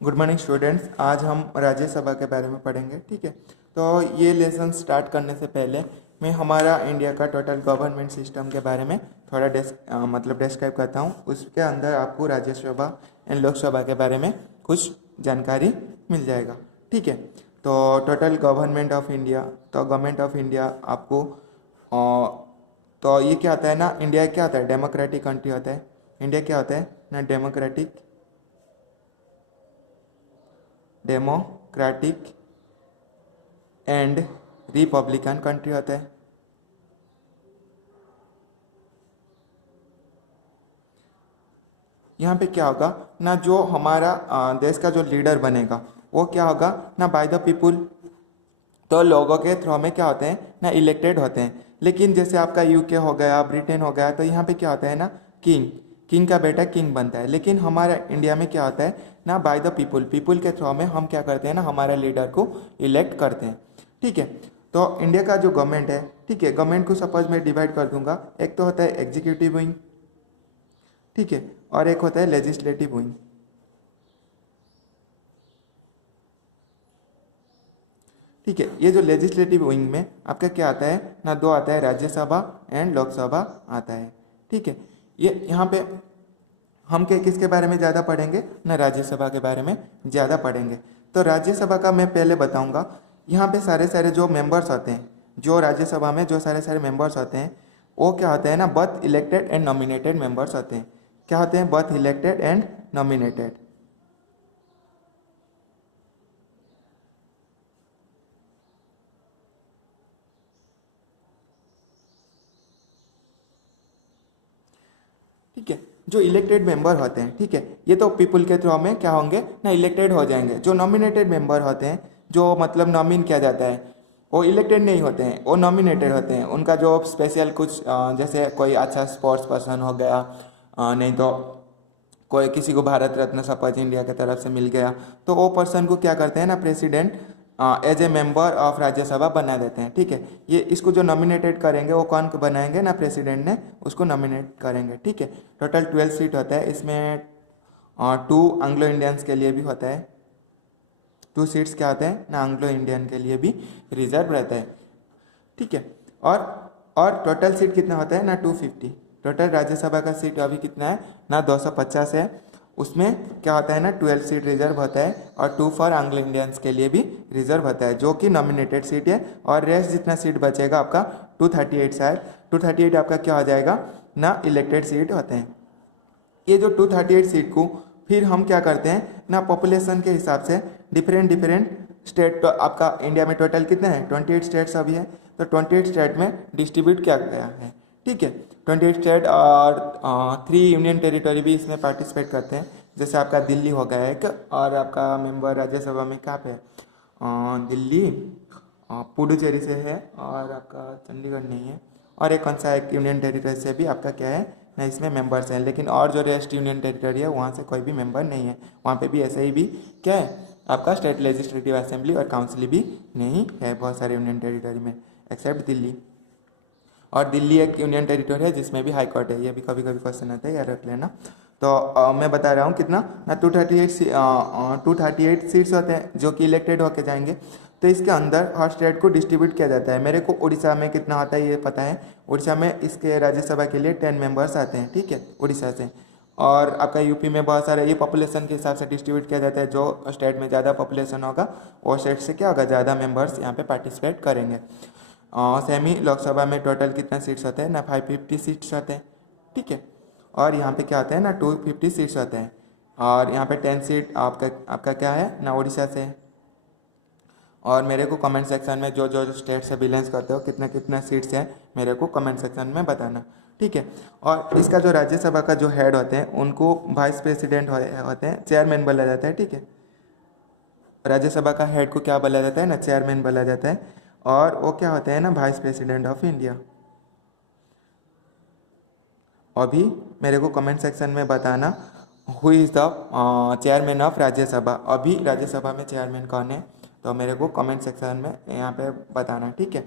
Good morning students. आज हम राज्यसभा के बारे में पढ़ेंगे। ठीक है, तो ये लेसन स्टार्ट करने से पहले मैं हमारा इंडिया का टोटल गवर्नमेंट सिस्टम के बारे में थोड़ा डिस्क्राइब करता हूँ। उसके अंदर आपको राज्यसभा एंड लोकसभा के बारे में कुछ जानकारी मिल जाएगा। ठीक है, तो टोटल गवर्नमेंट ऑफ इंडिया, तो गवर्नमेंट ऑफ इंडिया आपको तो ये क्या होता है ना, इंडिया क्या होता है, डेमोक्रेटिक कंट्री होता है। इंडिया क्या होता है ना, डेमोक्रेटिक एंड रिपब्लिकन कंट्री होता है। यहाँ पे क्या होगा ना, जो हमारा देश का जो लीडर बनेगा वो क्या होगा ना, बाय द पीपुल, तो लोगों के थ्रू में क्या होते हैं ना, इलेक्टेड होते हैं। लेकिन जैसे आपका यूके हो गया, ब्रिटेन हो गया, तो यहाँ पे क्या होता है ना, किंग किंग का बेटा किंग बनता है। लेकिन हमारा इंडिया में क्या होता है ना, बाय द पीपुल, पीपुल के थ्रू में हम क्या करते हैं ना, हमारा लीडर को इलेक्ट करते हैं। ठीक है, तो इंडिया का जो गवर्नमेंट है, ठीक है, गवर्नमेंट को सपोज मैं डिवाइड कर दूंगा। एक तो होता है एग्जीक्यूटिव विंग, ठीक है, और एक होता है लेजिस्लेटिव विंग। ठीक है, ये जो लेजिस्लेटिव विंग में आपका क्या आता है ना, दो आता है, राज्यसभा एंड लोकसभा आता है। ठीक है, ये यहाँ पे हम किसके बारे में ज़्यादा पढ़ेंगे ना, राज्यसभा के बारे में ज़्यादा पढ़ेंगे। तो राज्यसभा का मैं पहले बताऊंगा। यहाँ पे सारे सारे जो मेंबर्स होते हैं, जो राज्यसभा में जो सारे सारे मेंबर्स होते हैं, वो क्या होते हैं ना, birth elected and nominated members होते हैं। क्या होते हैं, बर्थ इलेक्टेड एंड नॉमिनेटेड। ठीक है, जो इलेक्टेड मेंबर होते हैं, ठीक है, ये तो पीपल के थ्रू में क्या होंगे ना, इलेक्टेड हो जाएंगे। जो नॉमिनेटेड मेंबर होते हैं, जो मतलब नॉमिन किया जाता है, वो इलेक्टेड नहीं होते हैं, वो नॉमिनेटेड होते हैं। उनका जो स्पेशल कुछ जैसे कोई अच्छा स्पोर्ट्स पर्सन हो गया, नहीं तो कोई किसी को भारत रत्न सपथ इंडिया की तरफ से मिल गया, तो वो पर्सन को क्या करते हैं ना, president as a member of Rajya Sabha बना देते हैं। ठीक है, ये इसको जो नॉमिनेटेड करेंगे वो कौन बनाएंगे ना, प्रेसिडेंट ने उसको नॉमिनेट करेंगे। ठीक है, टोटल 12 सीट होता है इसमें। 2 एंग्लो इंडियंस के लिए भी होता है, 2 सीट्स क्या होते हैं ना, एंग्लो इंडियन के लिए भी रिजर्व रहता है। ठीक है, और टोटल सीट कितना होता है ना, 250। टोटल राज्यसभा का सीट अभी कितना है ना, 250 है। उसमें क्या होता है ना, 12 सीट रिजर्व होता है, और 2 फॉर एंग्लो इंडियंस के लिए भी रिजर्व होता है, जो कि नॉमिनेटेड सीट है। और रेस्ट जितना सीट बचेगा आपका 238 शायद, 238 आपका क्या हो जाएगा ना, इलेक्टेड सीट होते हैं। ये जो 238 सीट को फिर हम क्या करते हैं ना, पॉपुलेशन के हिसाब से डिफरेंट स्टेट, तो आपका इंडिया में टोटल कितने हैं, 28 स्टेट्स अभी है, तो 28 स्टेट में डिस्ट्रीब्यूट किया गया है। ठीक है, 28 स्टेट और 3 यूनियन टेरिटरी भी इसमें पार्टिसिपेट करते हैं। जैसे आपका दिल्ली हो गया एक, और आपका मेंबर राज्यसभा में कहाँ पे है, दिल्ली, पुडुचेरी से है, और आपका चंडीगढ़ नहीं है, और एक कौन सा एक यूनियन टेरिटरी से भी आपका क्या है ना, इसमें मेंबर्स हैं। लेकिन और जो रेस्ट यूनियन टेरिटरी है वहाँ से कोई भी मेंबर नहीं है, वहाँ पे भी ऐसे ही भी क्या है, आपका स्टेट लेजिस्लेटिव असेंबली और काउंसिल भी नहीं है बहुत सारे यूनियन टेरिटरी में, एक्सेप्ट दिल्ली। और दिल्ली एक यूनियन टेरिटरी है जिसमें भी हाई कोर्ट है, ये भी कभी कभी क्वेश्चन आता है, याद रख लेना। तो मैं बता रहा हूँ कितना ना, 238 सीट्स होते हैं जो कि इलेक्टेड होके जाएंगे। तो इसके अंदर हर स्टेट को डिस्ट्रीब्यूट किया जाता है। मेरे को उड़ीसा में कितना आता है ये पता है, उड़ीसा में इसके राज्यसभा के लिए 10 मेंबर्स आते हैं। ठीक है, उड़ीसा से। और आपका यूपी में बहुत सारे, ये पॉपुलेशन के हिसाब से डिस्ट्रीब्यूट किया जाता है, जो स्टेट में ज़्यादा पॉपुलेशन होगा वो स्टेट से क्या होगा, ज़्यादा मेंबर्स यहाँ पे पार्टिसिपेट करेंगे। सेमी लोकसभा में टोटल कितना सीट्स होते हैं ना, 550 सीट्स होते हैं। ठीक है, और यहाँ पे क्या होते हैं ना, 250 सीट्स होते हैं। और यहाँ पे 10 सीट आपका क्या है ना, उड़ीसा से। और मेरे को कमेंट सेक्शन में जो जो स्टेट से बिलोंग्स करते हो कितना कितना सीट्स हैं, मेरे को कमेंट सेक्शन में बताना। ठीक है, और इसका जो राज्यसभा का जो हेड होते हैं उनको वाइस प्रेसिडेंट होते हैं, चेयरमैन बोला जाता है। ठीक है, राज्यसभा का हेड को क्या बोला जाता है ना, चेयरमैन बोला जाता है। और वो क्या होते हैं ना, वाइस प्रेसिडेंट ऑफ इंडिया। अभी मेरे को कमेंट सेक्शन में बताना who is the chairman of Rajya Sabha, अभी राज्यसभा में चेयरमैन कौन है, तो मेरे को कमेंट सेक्शन में यहाँ पे बताना। ठीक है,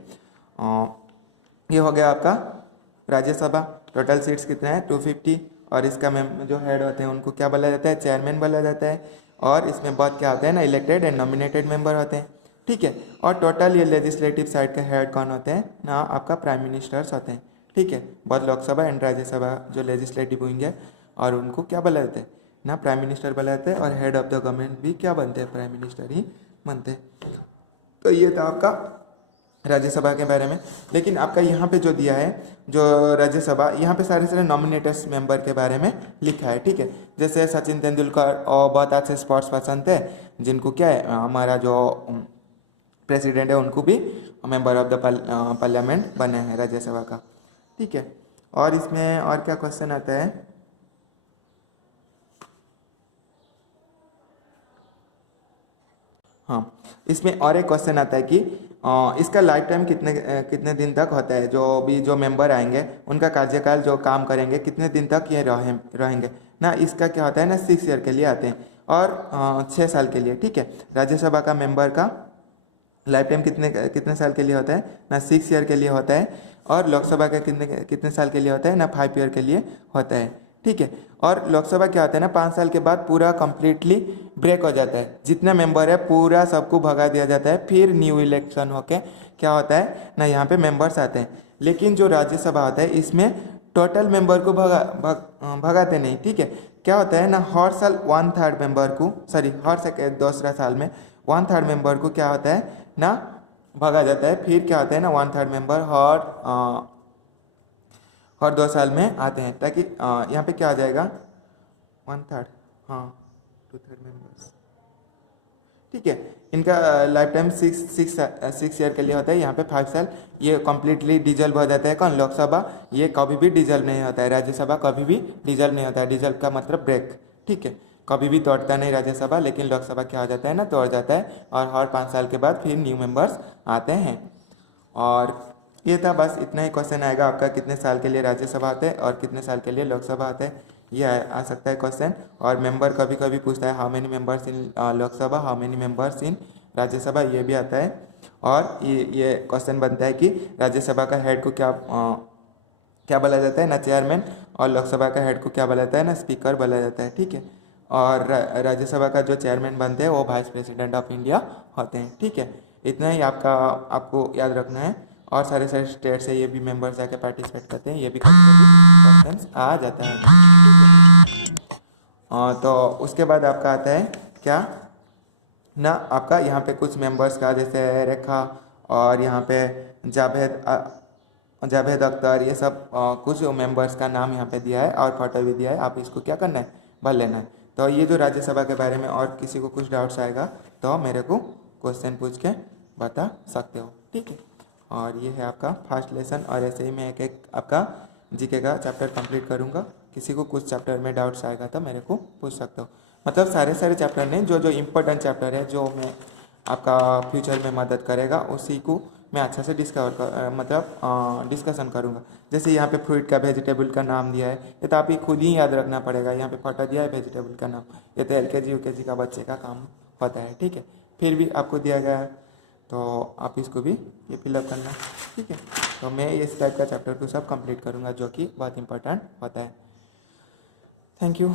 ये हो गया आपका राज्यसभा। टोटल सीट्स कितने हैं, 250। और इसका मैम जो हेड होते हैं उनको क्या बोला जाता है, चेयरमैन बोला जाता है। और इसमें बहुत क्या होते हैं ना, इलेक्टेड एंड नॉमिनेटेड मेंबर होते हैं, ठीक है। और टोटल ये लेजिस्लेटिव साइड के हेड कौन होते हैं ना, आपका प्राइम मिनिस्टर्स होते हैं, ठीक है। बहुत लोकसभा एंड राज्यसभा जो लेजिस्लेटिव विंग है और उनको क्या बुलाते हैं ना, प्राइम मिनिस्टर बुलाते हैं। और हेड ऑफ द गवर्नमेंट भी क्या बनते हैं, प्राइम मिनिस्टर ही बनते हैं। तो ये था आपका राज्यसभा के बारे में। लेकिन आपका यहाँ पे जो दिया है जो राज्यसभा, यहाँ पे सारे सारे नॉमिनेटेड मेंबर के बारे में लिखा है, ठीक है। जैसे सचिन तेंदुलकर और बहुत अच्छे स्पोर्ट्स पर्सन थे, जिनको क्या है हमारा जो प्रेसिडेंट है उनको भी मेंबर ऑफ द पार्लियामेंट बने हैं राज्यसभा का, ठीक है। और इसमें और क्या क्वेश्चन आता है, हाँ इसमें और एक क्वेश्चन आता है कि इसका लाइफ टाइम कितने दिन तक होता है, जो मेंबर आएंगे उनका कार्यकाल जो काम करेंगे कितने दिन तक ये रहेंगे ना। इसका क्या होता है ना, 6 ईयर के लिए आते हैं और 6 साल के लिए, ठीक है। राज्यसभा का मेंबर का लाइफ टाइम कितने साल के लिए होता है ना, 6 ईयर के लिए होता है। और लोकसभा का कितने साल के लिए होता है ना, 5 ईयर के लिए होता है, ठीक है। और लोकसभा क्या होता है ना, 5 साल के बाद पूरा कंप्लीटली ब्रेक हो जाता है, जितने मेंबर है पूरा सबको भगा दिया जाता है, फिर न्यू इलेक्शन होके क्या होता है ना, यहाँ पे मेंबर्स आते हैं। लेकिन जो राज्यसभा होता है इसमें टोटल मेंबर को भगाते नहीं, ठीक है। क्या होता है ना, हर साल 1/3 मेंबर को, सॉरी हर दूसरा साल में 1/3 मेंबर को क्या होता है ना, भगा जाता है। फिर क्या होता है ना, 1/3 मेंबर हर 2 साल में आते हैं, ताकि यहाँ पे क्या आ जाएगा 1/3, हाँ 2/3 मेंबर्स, ठीक है। इनका लाइफ टाइम 6 ईयर के लिए होता है, यहाँ पे 5 साल। ये कम्प्लीटली डिजल्व हो जाता है कौन, लोकसभा। ये कभी भी डिजल्व नहीं होता है, राज्यसभा कभी भी डिजल्व नहीं होता है। डिजल्व का मतलब ब्रेक, ठीक है। कभी भी तोड़ता नहीं राज्यसभा, लेकिन लोकसभा क्या हो जाता है ना, तोड़ जाता है। और हर 5 साल के बाद फिर न्यू मेंबर्स आते हैं। और ये था, बस इतना ही क्वेश्चन आएगा आपका, कितने साल के लिए राज्यसभा आते हैं और कितने साल के लिए लोकसभा आते हैं, ये आ सकता है क्वेश्चन। और मेंबर कभी कभी पूछता है how many members in Lok Sabha, how many members in Rajya Sabha, ये भी आता है। और ये क्वेश्चन बनता है कि राज्यसभा का हेड को क्या बोला जाता है ना, चेयरमैन। और लोकसभा का हेड को क्या बोला जाता है ना, स्पीकर बोला जाता है, ठीक है। और राज्यसभा का जो चेयरमैन बनते हैं वो वाइस प्रेसिडेंट ऑफ इंडिया होते हैं, ठीक है। इतना ही आपको याद रखना है। और सारे स्टेट से ये भी मेंबर्स जाके पार्टिसिपेट करते हैं, ये भी कभी कभी क्वेश्चन आ जाता है, ठीक है। तो उसके बाद आपका आता है क्या ना, आपका यहाँ पे कुछ मेंबर्स का, जैसे रेखा और यहाँ पे जावेद अख्तर, ये सब कुछ मेंबर्स का नाम यहाँ पे दिया है और फोटो भी दिया है। आप इसको क्या करना है, भर लेना है। तो ये जो राज्यसभा के बारे में और किसी को कुछ डाउट्स आएगा तो मेरे को क्वेश्चन पूछ के बता सकते हो, ठीक है। और ये है आपका फर्स्ट लेसन। और ऐसे ही मैं एक आपका जीके का चैप्टर कंप्लीट करूँगा। किसी को कुछ चैप्टर में डाउट्स आएगा तो मेरे को पूछ सकते हो। मतलब सारे चैप्टर नहीं, जो इम्पोर्टेंट चैप्टर है, जो मैं आपका फ्यूचर में मदद करेगा, उसी को मैं अच्छा से डिस्कशन करूँगा। जैसे यहाँ पे फ्रूट का, वेजिटेबल का नाम दिया है, ये तो आप ही खुद ही याद रखना पड़ेगा। यहाँ पे फोटो दिया है वेजिटेबल का नाम, ये तो LKG UKG का बच्चे का काम होता है, ठीक है। फिर भी आपको दिया गया है तो आप इसको भी ये फिलअप करना, ठीक है। तो मैं इस टाइप का चैप्टर को सब कंप्लीट करूँगा, जो कि बहुत इंपॉर्टेंट होता है। Thank you.